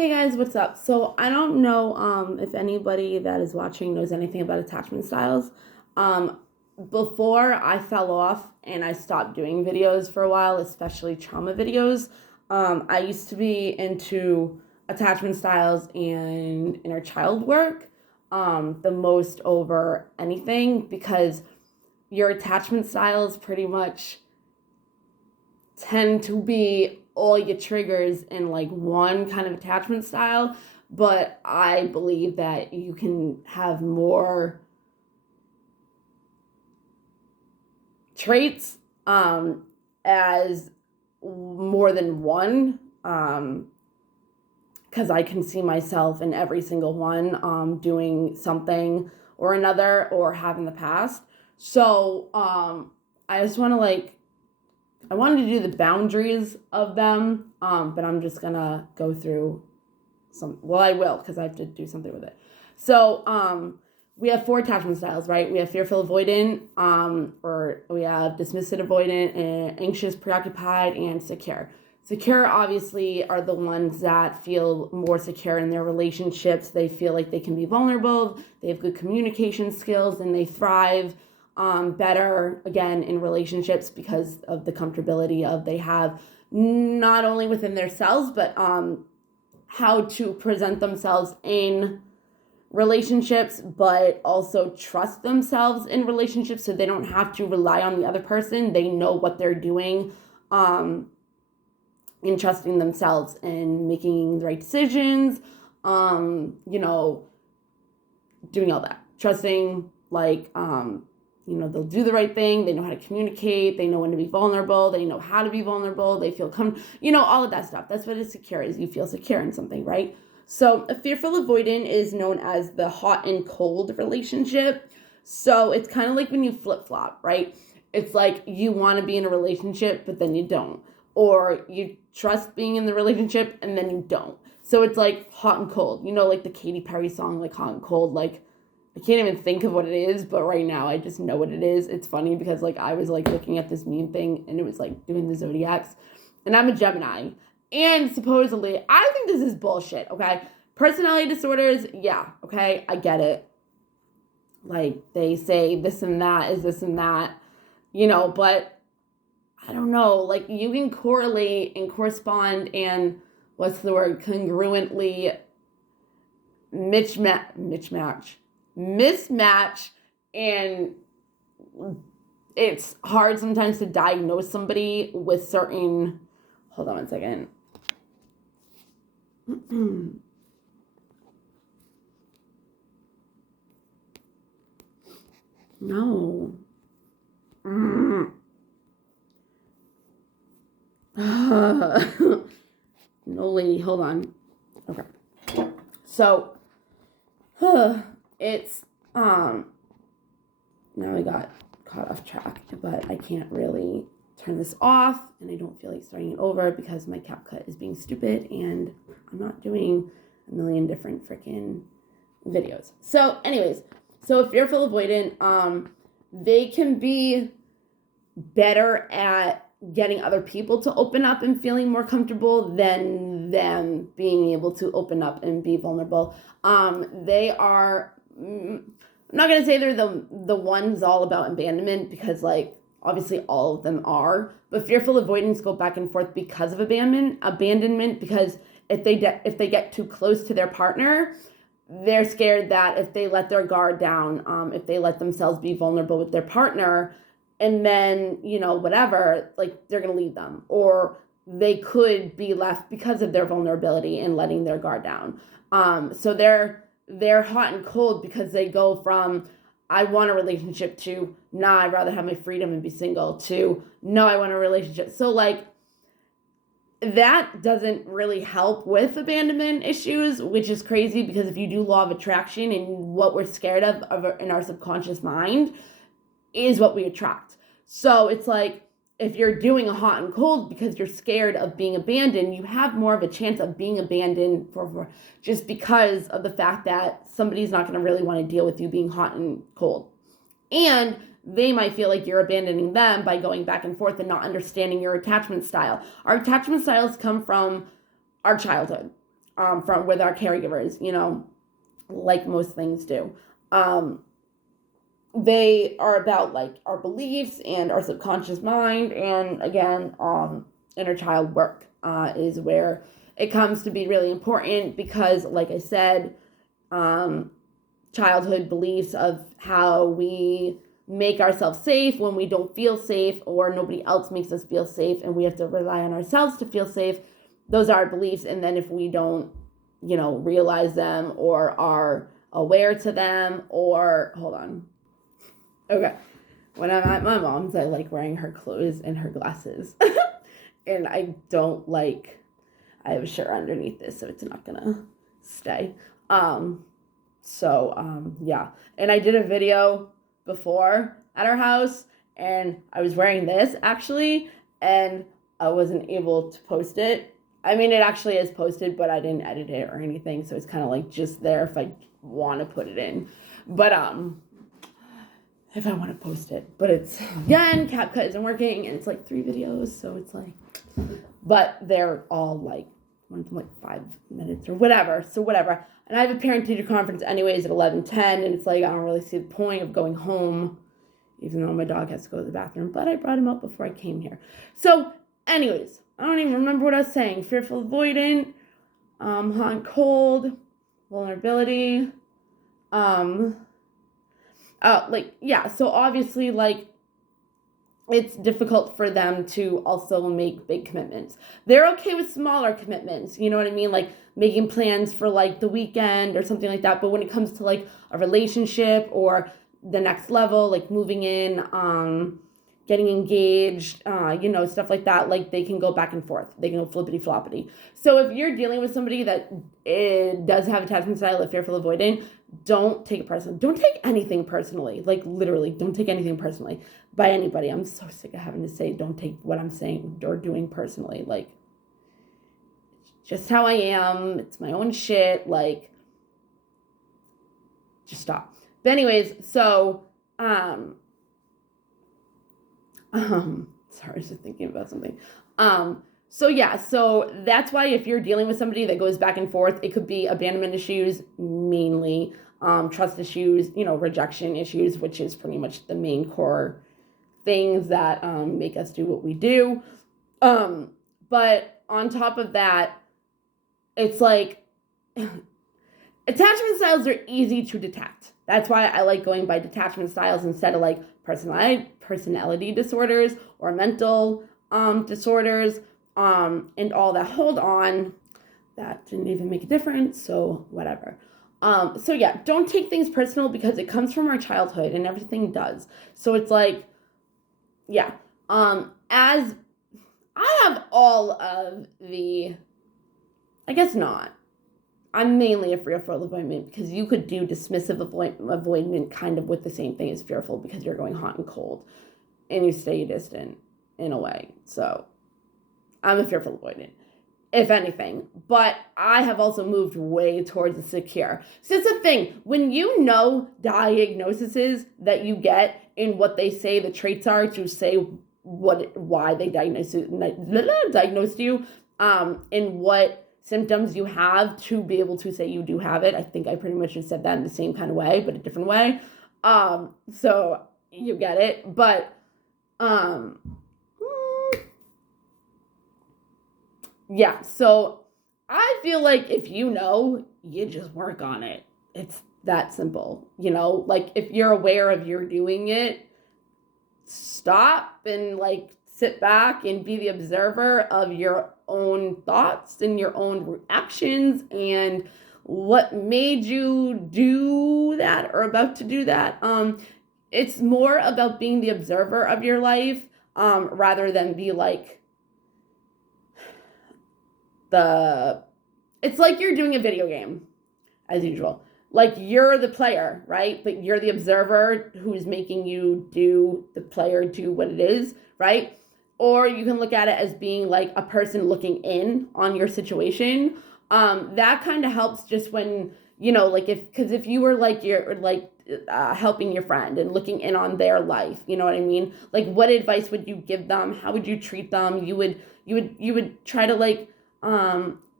Hey guys, what's up? So I don't know if anybody that is watching knows anything about attachment styles. Um, Before I fell off and I stopped doing videos for a while, especially trauma videos, I used to be into attachment styles and inner child work the most over anything because your attachment styles pretty much tend to be all your triggers in like one kind of attachment style, but I believe that you can have more traits as more than one, because I can see myself in every single one doing something or another or have in the past. So I just want to I wanted to do the boundaries of them, but I'm just gonna go through some. Well, I will because I have to do something with it. So, we have four attachment styles, right? We have fearful avoidant, or we have dismissive avoidant, and anxious preoccupied, and secure. Secure, obviously, are the ones that feel more secure in their relationships. They feel like they can be vulnerable. They have good communication skills, and they thrive better again in relationships because of the comfortability of they have not only within themselves but how to present themselves in relationships but also trust themselves in relationships so they don't have to rely on the other person. They know what they're doing in trusting themselves and making the right decisions, doing all that, trusting they'll do the right thing. They know how to communicate. They know when to be vulnerable. They know how to be vulnerable. They feel all of that stuff. That's what is secure is. You feel secure in something, right? So a fearful avoidant is known as the hot and cold relationship. So it's kind of like when you flip-flop, right? It's like you want to be in a relationship, but then you don't. Or you trust being in the relationship and then you don't. So it's like hot and cold. Like the Katy Perry song, like Hot and Cold, like I can't even think of what it is, but right now I just know what it is. It's funny because I was looking at this meme thing and it was doing the zodiacs, and I'm a Gemini, and supposedly I think this is bullshit. Okay, personality disorders, yeah, okay, I get it. They say this and that is this and that, but I don't know. You can correlate and correspond and what's the word? Congruently mismatch, and it's hard sometimes to diagnose somebody with certain. Hold on one second. No. No, lady, hold on. Okay. So it's now I got caught off track, but I can't really turn this off and I don't feel like starting it over because my CapCut is being stupid and I'm not doing a million different freaking videos. So anyways, so if fearful avoidant, they can be better at getting other people to open up and feeling more comfortable than them being able to open up and be vulnerable. They are, I'm not going to say they're the ones all about abandonment because obviously all of them are, but fearful avoidance go back and forth because of abandonment because if they get too close to their partner, they're scared that if they let their guard down, if they let themselves be vulnerable with their partner, and then, whatever, they're going to leave them. Or they could be left because of their vulnerability and letting their guard down. So they're hot and cold because they go from, I want a relationship to, nah, I'd rather have my freedom and be single, to, no, I want a relationship. So, that doesn't really help with abandonment issues, which is crazy because if you do law of attraction and what we're scared of in our subconscious mind is what we attract. So it's if you're doing a hot and cold because you're scared of being abandoned, you have more of a chance of being abandoned for just because of the fact that somebody's not going to really want to deal with you being hot and cold. And they might feel like you're abandoning them by going back and forth and not understanding your attachment style. Our attachment styles come from our childhood. from with our caregivers, like most things do. They are about like our beliefs and our subconscious mind, and again, inner child work is where it comes to be really important because, like I said, childhood beliefs of how we make ourselves safe when we don't feel safe or nobody else makes us feel safe and we have to rely on ourselves to feel safe. Those are our beliefs, and then if we don't, realize them or are aware to them or, hold on. Okay. When I'm at my mom's, I like wearing her clothes and her glasses. And I don't like, I have a shirt underneath this, so it's not gonna stay. Yeah. And I did a video before at our house, and I was wearing this actually, and I wasn't able to post it. I mean, it actually is posted, but I didn't edit it or anything, so it's kind of like just there if I want to put it in. But if I want to post it. But it's, again, CapCut isn't working, and it's like 3 videos, so it's like, but they're all like, one's like 5 minutes or whatever, so whatever. And I have a parent-teacher conference anyways at 11:10, and it's like, I don't really see the point of going home, even though my dog has to go to the bathroom, but I brought him out before I came here. So, anyways, I don't even remember what I was saying. Fearful, avoidant, hot and cold, vulnerability, so obviously, like, it's difficult for them to also make big commitments. They're okay with smaller commitments, you know what I mean? Like, making plans for, like, the weekend or something like that. But when it comes to, like, a relationship or the next level, like, moving in, getting engaged, stuff like that, like, they can go back and forth. They can go flippity-floppity. So if you're dealing with somebody that does have attachment style of fearful avoidant, don't take it personally. Don't take anything personally. Like, literally, don't take anything personally by anybody. I'm so sick of having to say don't take what I'm saying or doing personally. Like, it's just how I am. It's my own shit. Like, just stop. But anyways, so, sorry, I was just thinking about something. So that's why if you're dealing with somebody that goes back and forth, it could be abandonment issues, mainly, trust issues, rejection issues, which is pretty much the main core things that make us do what we do. But on top of that, it's like attachment styles are easy to detect. That's why I like going by detachment styles instead of like personality disorders or mental disorders and all that. Hold on, that didn't even make a difference, so whatever. Don't take things personal because it comes from our childhood and everything does. So it's like, as I have all of the, I guess not. I'm mainly a fearful avoidant because you could do dismissive avoidant kind of with the same thing as fearful because you're going hot and cold and you stay distant in a way. So I'm a fearful avoidant, if anything. But I have also moved way towards the secure. So it's a thing. When you know diagnoses that you get and what they say the traits are to say why they diagnosed you, and what symptoms you have to be able to say you do have it. I think I pretty much just said that in the same kind of way, but a different way. So you get it. But so I feel like if you just work on it. It's that simple. Like if you're aware of you're doing it, stop and like sit back and be the observer of your own thoughts and your own reactions and what made you do that or about to do that. It's more about being the observer of your life, rather than be like it's like you're doing a video game as usual. Like you're the player, right? But you're the observer who's making you do what it is, right? Or you can look at it as being like a person looking in on your situation. That kind of helps just when, if you were like, you're like helping your friend and looking in on their life, you know what I mean? Like what advice would you give them? How would you treat them? You would try to like,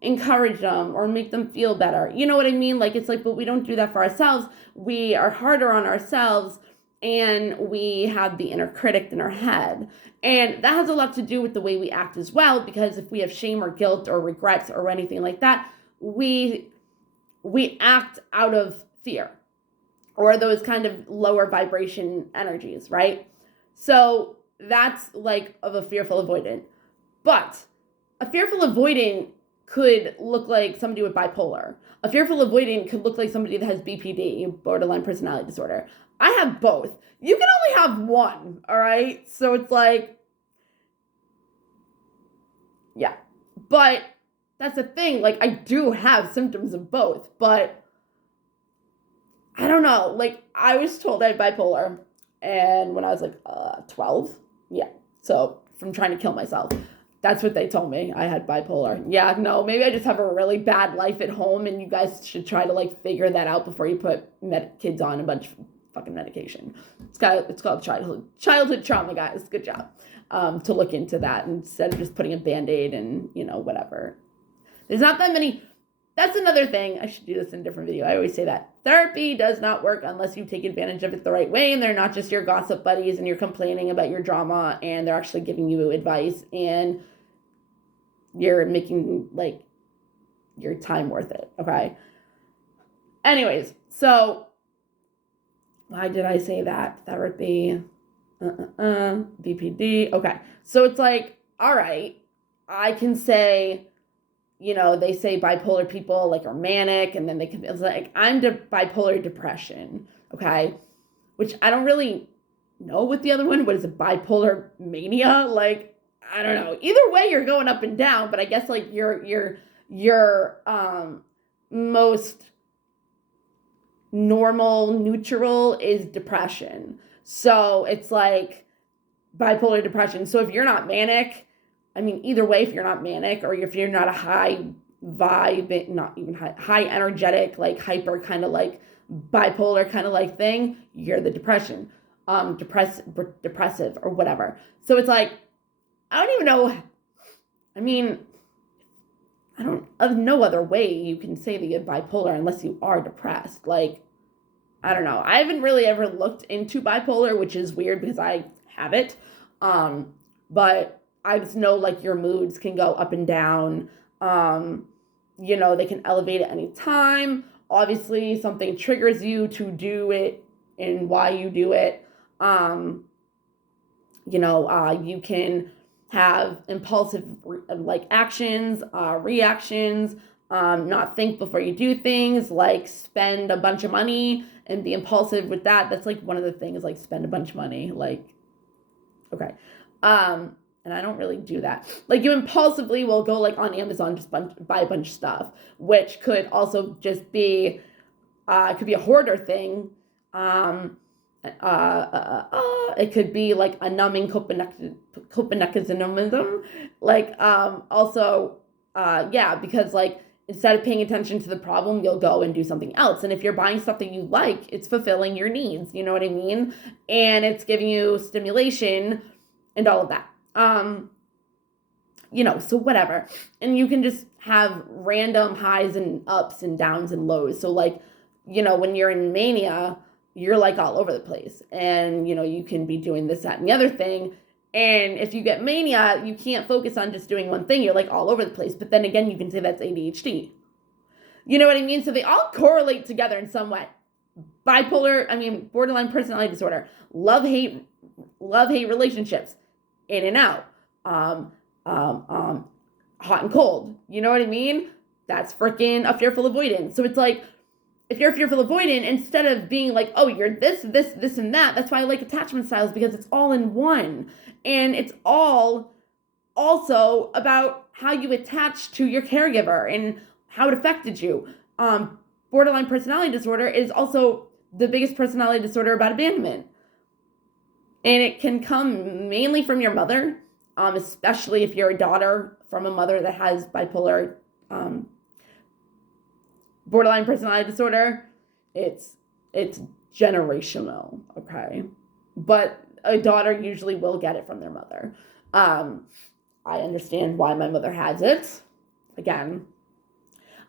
encourage them or make them feel better. You know what I mean? Like, it's like, but we don't do that for ourselves. We are harder on ourselves, and we have the inner critic in our head. And that has a lot to do with the way we act as well, because if we have shame or guilt or regrets or anything like that, we act out of fear or those kind of lower vibration energies, right? So that's like of a fearful avoidant. But a fearful avoidant could look like somebody with bipolar. A fearful avoidant could look like somebody that has BPD, borderline personality disorder. I have both. You can only have one, all right? So it's like, yeah. But that's the thing. Like, I do have symptoms of both, but I don't know. Like, I was told I had bipolar, and when I was like 12, yeah. So from trying to kill myself. That's what they told me. I had bipolar. Yeah, no, maybe I just have a really bad life at home, and you guys should try to like figure that out before you put kids on a bunch of fucking medication. It's called childhood trauma, guys. Good job. To look into that instead of just putting a Band-Aid and, you know, whatever. There's not that many. That's another thing. I should do this in a different video. I always say that. Therapy does not work unless you take advantage of it the right way, and they're not just your gossip buddies and you're complaining about your drama, and they're actually giving you advice, and you're making like your time worth it. Okay. Anyways, so why did I say that? Therapy, BPD. Okay. So it's like, all right, I can say, you know, they say bipolar people like are manic, and then they can, it's like, I'm bipolar depression. Okay. Which I don't really know what the other one, what is it? Bipolar mania? Like, I don't know. Either way, you're going up and down, but I guess like your most normal neutral is depression. So it's like bipolar depression. So if you're not manic, I mean, either way, if you're not manic or if you're not a high vibe, not even high energetic, like hyper kind of like bipolar kind of like thing, you're the depression, depressive or whatever. So it's like, I don't even know. I mean, I don't, of no other way you can say that you're bipolar unless you are depressed. Like, I don't know. I haven't really ever looked into bipolar, which is weird because I have it. But I just know like your moods can go up and down. You know, they can elevate at any time. Obviously, something triggers you to do it and why you do it. You know, you can have impulsive like actions, reactions, not think before you do things, like spend a bunch of money and be impulsive with that. That's like one of the things, like spend a bunch of money, like, okay. And I don't really do that. Like, you impulsively will go like on Amazon, just buy a bunch of stuff, which could also just be, it could be a hoarder thing. It could be like a numbing Copenhagenism, like, also, yeah, because like, instead of paying attention to the problem, you'll go and do something else. And if you're buying something you like, it's fulfilling your needs, you know what I mean? And it's giving you stimulation and all of that. You know, so whatever. And you can just have random highs and ups and downs and lows. So like, you know, when you're in mania, you're like all over the place, and you know, you can be doing this, that, and the other thing. And if you get mania, you can't focus on just doing one thing. You're like all over the place. But then again, you can say that's ADHD. You know what I mean? So they all correlate together in some way. Borderline personality disorder, love-hate relationships, in and out, hot and cold. You know what I mean? That's freaking a fearful avoidance. So it's like, if you're a fearful avoidant, instead of being like, oh, you're this, and that, that's why I like attachment styles, because it's all in one. And it's all also about how you attach to your caregiver and how it affected you. Borderline personality disorder is also the biggest personality disorder about abandonment. And it can come mainly from your mother, especially if you're a daughter from a mother that has bipolar, borderline personality disorder. It's generational, okay? But a daughter usually will get it from their mother. I understand why my mother has it. Again,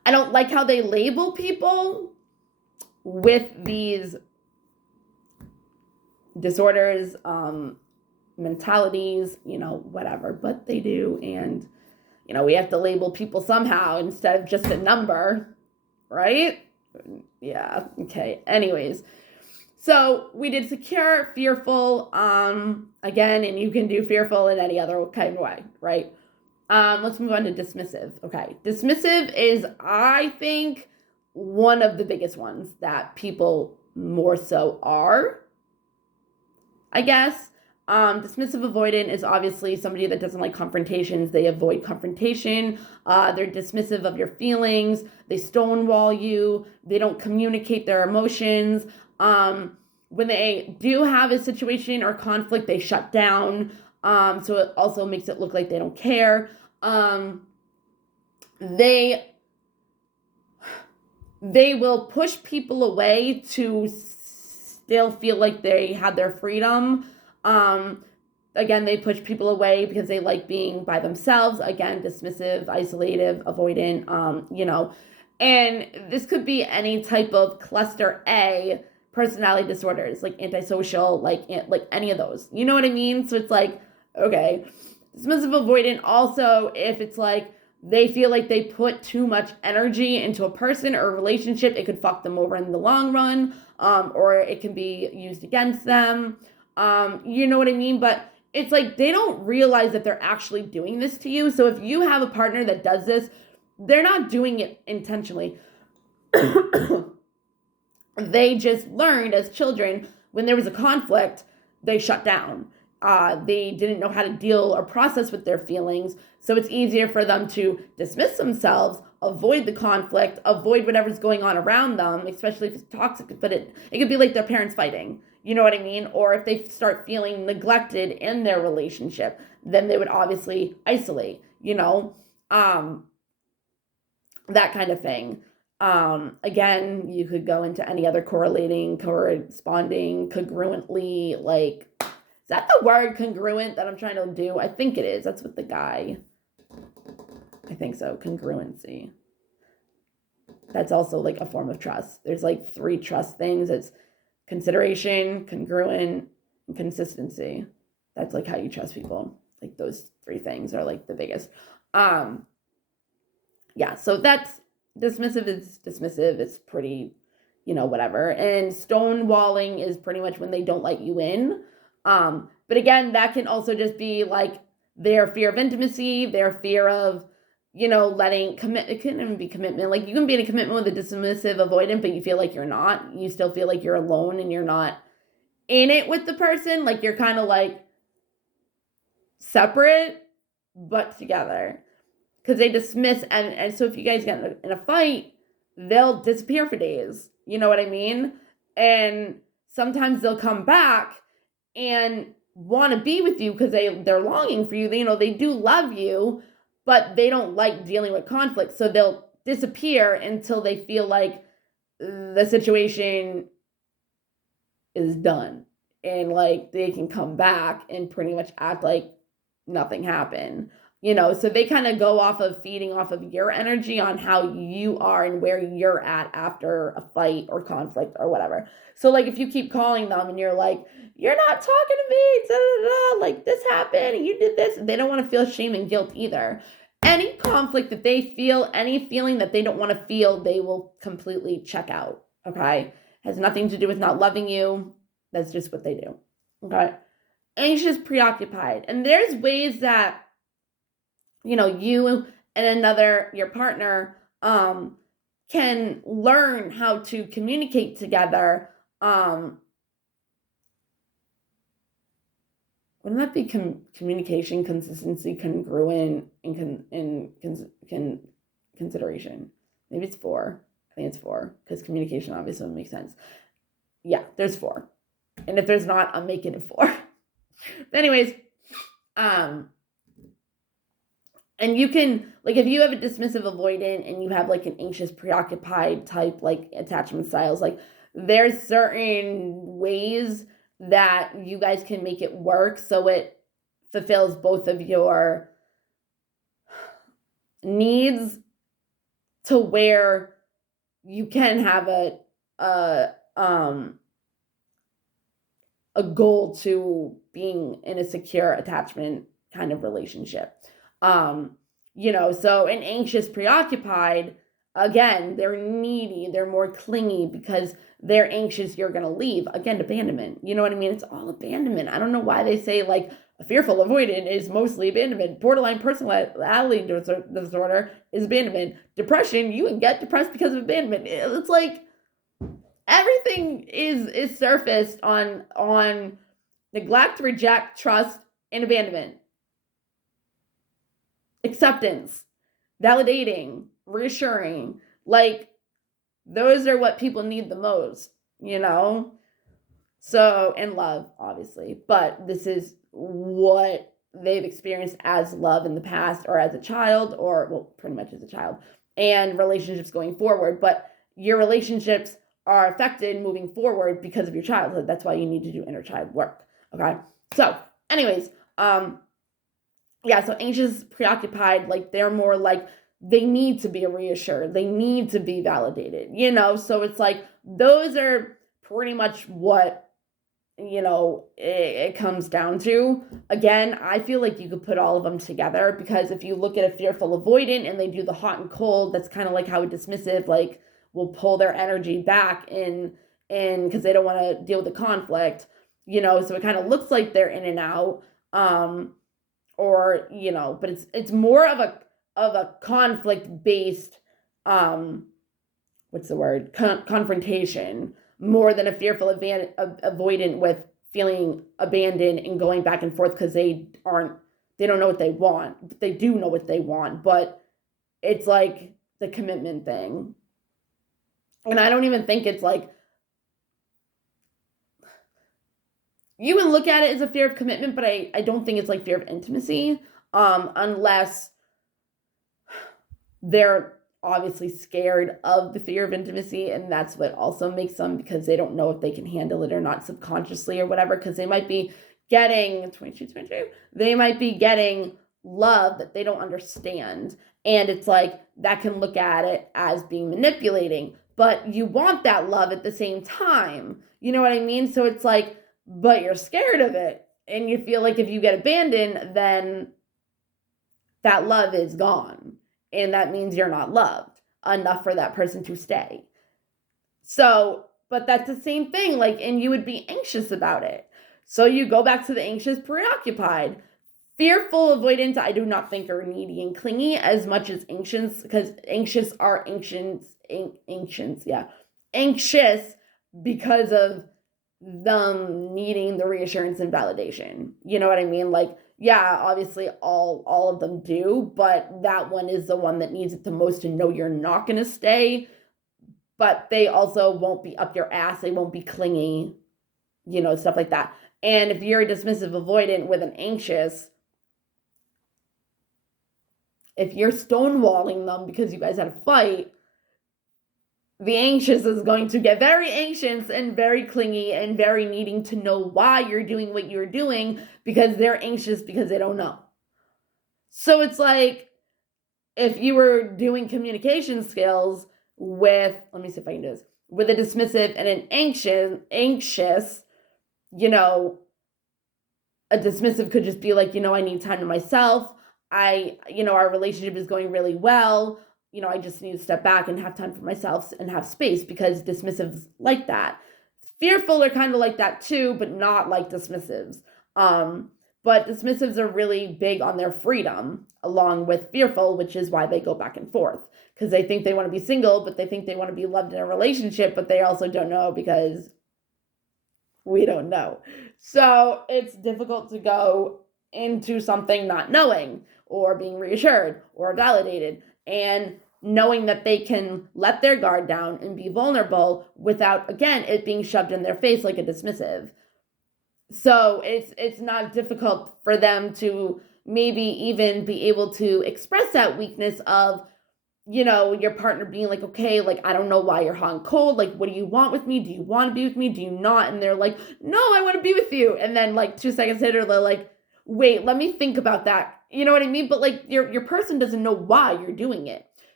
I don't like how they label people with these disorders, mentalities, whatever, but they do. And, we have to label people somehow instead of just a number, right? Yeah, okay. Anyways, so we did secure, fearful, again, and you can do fearful in any other kind of way, right? Let's move on to dismissive. Okay. Dismissive is, I think, one of the biggest ones that people more so are, I guess. Dismissive avoidant is obviously somebody that doesn't like confrontations. They avoid confrontation. They're dismissive of your feelings. They stonewall you. They don't communicate their emotions. When they do have a situation or conflict, they shut down. So it also makes it look like they don't care. They will push people away to still feel like they had their freedom. Again, they push people away because they like being by themselves. Again, dismissive, isolative, avoidant, and this could be any type of cluster A personality disorders, like antisocial, like any of those. You know what I mean? So it's like, okay, dismissive avoidant also, if it's like they feel like they put too much energy into a person or a relationship, it could fuck them over in the long run, or it can be used against them. You know what I mean? But it's like they don't realize that they're actually doing this to you. So if you have a partner that does this, they're not doing it intentionally. They just learned as children, when there was a conflict, they shut down. They didn't know how to deal or process with their feelings. So it's easier for them to dismiss themselves, avoid the conflict, avoid whatever's going on around them, especially if it's toxic. But it could be like their parents fighting. You know what I mean? Or if they start feeling neglected in their relationship, then they would obviously isolate, that kind of thing. Again, you could go into any other correlating, corresponding, congruently, like, is that the word congruent that I'm trying to do? I think it is. That's what the guy, I think so, congruency. That's also like a form of trust. There's like 3 trust things. It's consideration, congruent, and consistency. That's like how you trust people. Like those 3 things are like the biggest. Yeah, so that's dismissive is dismissive. It's pretty, whatever. And stonewalling is pretty much when they don't let you in. But again, that can also just be like their fear of intimacy, their fear of, letting commit. It couldn't even be commitment. Like you can be in a commitment with a dismissive avoidant, but you feel like you're not. You still feel like you're alone and you're not in it with the person. Like you're kind of like separate, but together. Because they dismiss, and so if you guys get in a fight, they'll disappear for days. You know what I mean? And sometimes they'll come back and want to be with you because they're longing for you. They do love you, but they don't like dealing with conflict. So they'll disappear until they feel like the situation is done. And like they can come back and pretty much act like nothing happened. So they kind of go off of feeding off of your energy on how you are and where you're at after a fight or conflict or whatever. So like if you keep calling them and you're like, you're not talking to me, da, da, da, like this happened and you did this, they don't want to feel shame and guilt either. Any conflict that they feel, any feeling that they don't want to feel, they will completely check out. Okay? Has nothing to do with not loving you. That's just what they do. Okay? Anxious, preoccupied. And there's ways that you and your partner, can learn how to communicate together. Wouldn't that be communication, consistency, congruent, and consideration? Maybe it's 4. I think it's 4 because communication obviously makes sense. Yeah, there's 4. And if there's not, I'm making it 4. Anyways, and you can, like, if you have a dismissive avoidant and you have, like, an anxious, preoccupied type, like, attachment styles, like, there's certain ways that you guys can make it work so it fulfills both of your needs to where you can have a a goal to being in a secure attachment kind of relationship. So an anxious, preoccupied, again, they're needy, they're more clingy because they're anxious you're going to leave. Again, abandonment. You know what I mean? It's all abandonment. I don't know why they say like a fearful avoidant is mostly abandonment. Borderline personality disorder is abandonment. Depression, you can get depressed because of abandonment. It's like everything is surfaced on neglect, reject, trust, and abandonment. Acceptance, validating, reassuring, like those are what people need the most, So, and love, obviously, but this is what they've experienced as love in the past or as a child, or well, pretty much as a child, and relationships going forward. But your relationships are affected moving forward because of your childhood. That's why you need to do inner child work. Okay. So, anyways, so anxious, preoccupied, like they're more like they need to be reassured, they need to be validated, so it's like those are pretty much what it comes down to. Again, I feel like you could put all of them together, because if you look at a fearful avoidant and they do the hot and cold, that's kind of like how a dismissive like will pull their energy back in because they don't want to deal with the conflict, so it kind of looks like they're in and out, or but it's more of a conflict based what's the word, confrontation, more than a fearful avoidant with feeling abandoned and going back and forth because they don't know what they want. They do know what they want, but it's like the commitment thing. And I don't even think it's like, you can look at it as a fear of commitment, but I don't think it's like fear of intimacy, unless they're obviously scared of the fear of intimacy, and that's what also makes them, because they don't know if they can handle it or not subconsciously or whatever, because they might be getting they might be getting love that they don't understand, and it's like that can look at it as being manipulating, but you want that love at the same time, you know what I mean? So it's like, but you're scared of it, and you feel like if you get abandoned, then that love is gone, and that means you're not loved enough for that person to stay. So, but that's the same thing, like, and you would be anxious about it. So you go back to the anxious, preoccupied. Fearful avoidant, I do not think are needy and clingy as much as anxious, because anxious because of them needing the reassurance and validation. You know what I mean? Like, yeah, obviously all of them do, but that one is the one that needs it the most to know you're not going to stay, but they also won't be up your ass, they won't be clingy, stuff like that. And if you're a dismissive avoidant with an anxious, if you're stonewalling them because you guys had a fight, the anxious is going to get very anxious and very clingy and very needing to know why you're doing what you're doing, because they're anxious because they don't know. So it's like, if you were doing communication skills with, let me see if I can do this, with a dismissive and an anxious, a dismissive could just be like, I need time to myself. Our relationship is going really well. I just need to step back and have time for myself and have space, because dismissives like that. Fearful are kind of like that too, but not like dismissives. But dismissives are really big on their freedom, along with fearful, which is why they go back and forth, because they think they want to be single, but they think they want to be loved in a relationship, but they also don't know, because we don't know. So it's difficult to go into something not knowing, or being reassured or validated, and knowing that they can let their guard down and be vulnerable without, again, it being shoved in their face like a dismissive. So it's not difficult for them to maybe even be able to express that weakness of, your partner being like, okay, like, I don't know why you're hot and cold. Like, what do you want with me? Do you want to be with me? Do you not? And they're like, no, I want to be with you. And then like 2 seconds later, they're like, wait, let me think about that. You know what I mean? But like your person doesn't know why you're doing it.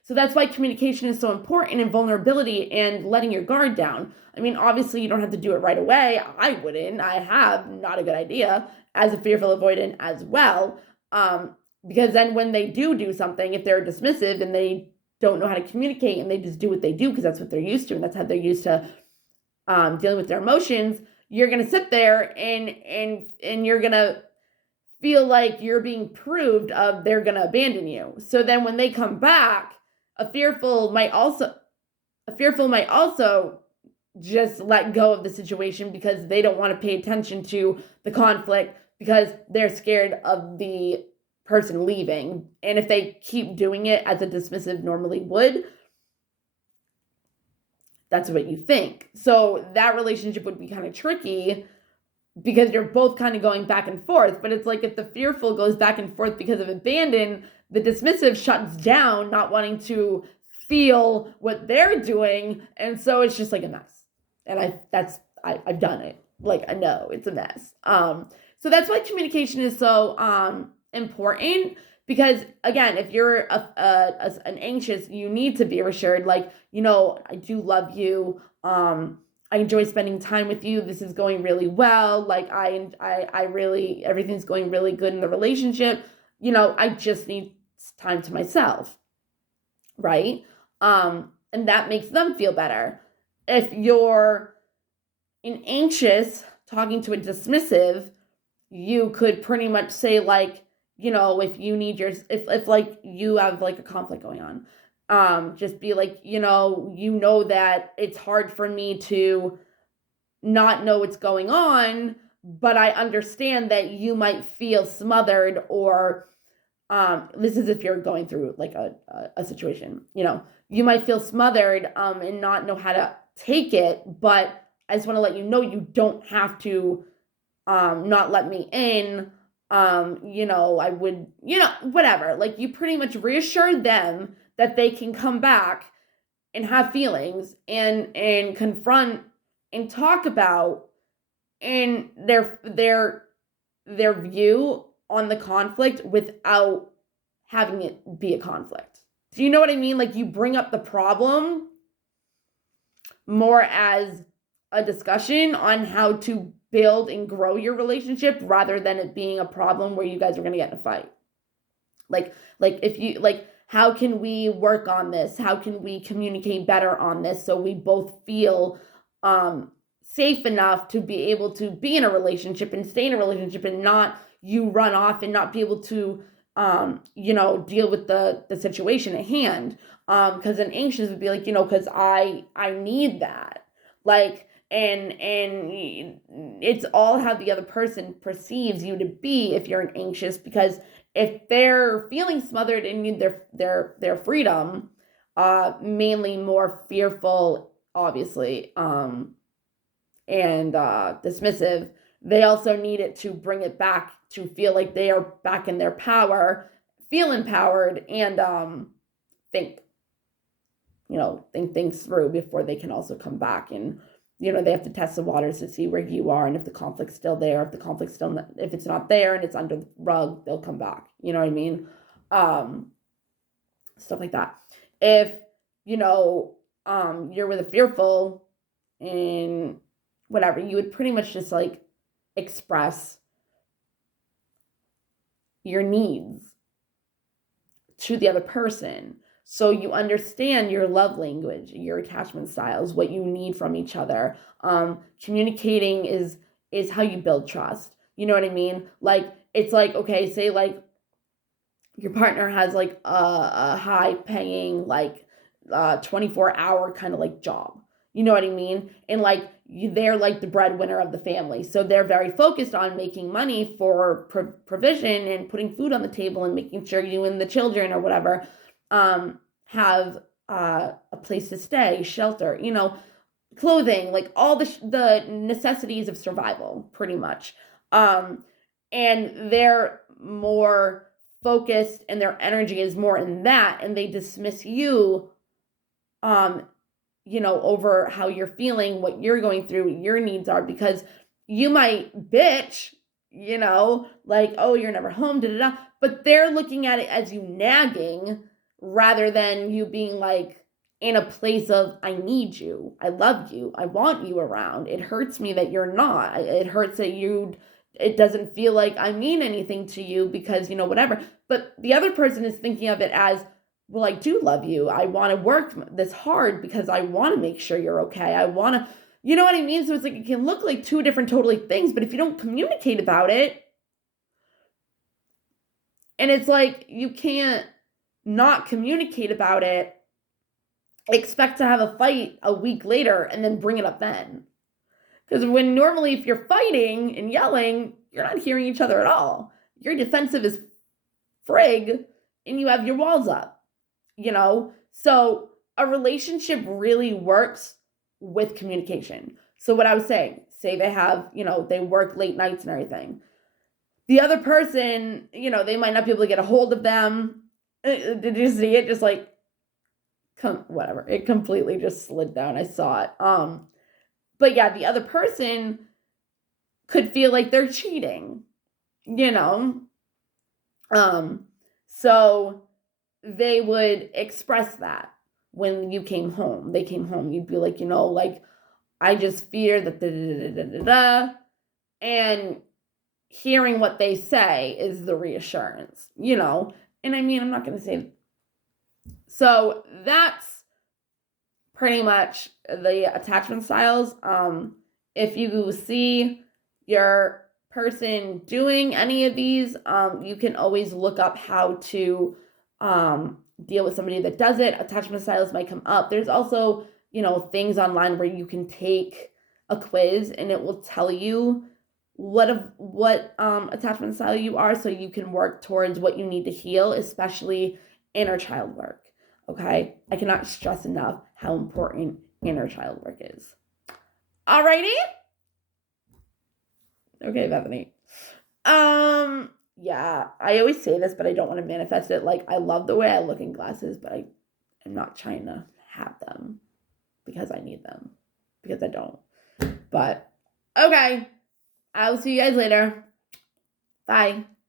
So that's why communication is so important, and vulnerability and letting your guard down. I mean, obviously, you don't have to do it right away. I wouldn't. I have not a good idea as a fearful avoidant as well. Because then when they do something, if they're dismissive and they don't know how to communicate and they just do what they do because that's what they're used to and that's how they're used to dealing with their emotions, you're gonna sit there and you're gonna feel like you're being proved of they're gonna abandon you. So then when they come back, a fearful might also just let go of the situation because they don't want to pay attention to the conflict because they're scared of the person leaving. And if they keep doing it as a dismissive normally would, that's what you think. So that relationship would be kind of tricky because you're both kind of going back and forth. But it's like if the fearful goes back and forth because of abandon, the dismissive shuts down, not wanting to feel what they're doing. And so it's just like a mess. And I've done it. Like, I know it's a mess. So that's why communication is so important. Because again, if you're an anxious, you need to be reassured. Like, I do love you. I enjoy spending time with you. This is going really well. Like, I really, everything's going really good in the relationship. I just need time to myself, right? And that makes them feel better. If you're an anxious talking to a dismissive, you could pretty much say like, if you need if like you have like a conflict going on, just be like, that it's hard for me to not know what's going on, but I understand that you might feel smothered or this is if you're going through like a situation, you might feel smothered and not know how to take it, but I just want to let you know you don't have to not let me in. I would, whatever. Like, you pretty much reassured them that they can come back and have feelings and confront and talk about and their view on the conflict without having it be a conflict. Do you know what I mean? Like, you bring up the problem more as a discussion on how to build and grow your relationship rather than it being a problem where you guys are going to get in a fight. Like if you how can we work on this? How can we communicate better on this so we both feel safe enough to be able to be in a relationship and stay in a relationship and not you run off and not be able to deal with the situation at hand. Because an anxious would be like, because I need that. Like, and it's all how the other person perceives you to be if you're an anxious, because if they're feeling smothered and need their freedom, mainly more fearful, obviously, and dismissive, they also need it to bring it back to feel like they are back in their power, feel empowered, and think things through before they can also come back. And they have to test the waters to see where you are and if the conflict's still there. If it's not there and it's under the rug, they'll come back. You know what I mean? Stuff like that. If you're with a fearful and whatever, you would pretty much just like express your needs to the other person. So you understand your love language, your attachment styles, what you need from each other. Communicating is how you build trust. You know what I mean? Like, it's like, okay, say like your partner has like a high paying, like 24-hour kind of like job. You know what I mean? And like they're like the breadwinner of the family. So they're very focused on making money for provision and putting food on the table and making sure you and the children or whatever have a place to stay, shelter, clothing, like all the necessities of survival, pretty much. And they're more focused and their energy is more in that, and they dismiss you, over how you're feeling, what you're going through, what your needs are, because you might bitch, like, oh, you're never home, but they're looking at it as you nagging rather than you being like in a place of, I need you, I love you, I want you around. It hurts me that you're not. It hurts that it doesn't feel like I mean anything to you because, whatever. But the other person is thinking of it as, well, I do love you. I want to work this hard because I want to make sure you're okay. I want to, you know what I mean? So it's like, it can look like two different totally things, but if you don't communicate about it, and it's like, you can't not communicate about it, expect to have a fight a week later, and then bring it up then. Because when normally if you're fighting and yelling, you're not hearing each other at all. You're defensive as frig, and you have your walls up, So a relationship really works with communication. So what I was saying, say they have, they work late nights and everything. The other person, they might not be able to get a hold of them. Did you see it? Just like, whatever. It completely just slid down. I saw it. But yeah, the other person could feel like they're cheating, So they would express that when you came home. They came home. You'd be like, like, I just fear that da-da-da-da-da-da. And hearing what they say is the reassurance, And I mean, I'm not going to say. So that's pretty much the attachment styles. If you see your person doing any of these, you can always look up how to deal with somebody that does it. Attachment styles might come up. There's also, things online where you can take a quiz and it will tell you what attachment style you are, so you can work towards what you need to heal, especially inner child work. Okay, I cannot stress enough how important inner child work is. Alrighty. Okay, Bethany. Yeah, I always say this, but I don't want to manifest it. Like, I love the way I look in glasses, but I'm not trying to have them because I need them, because I don't. But, okay. I'll see you guys later. Bye.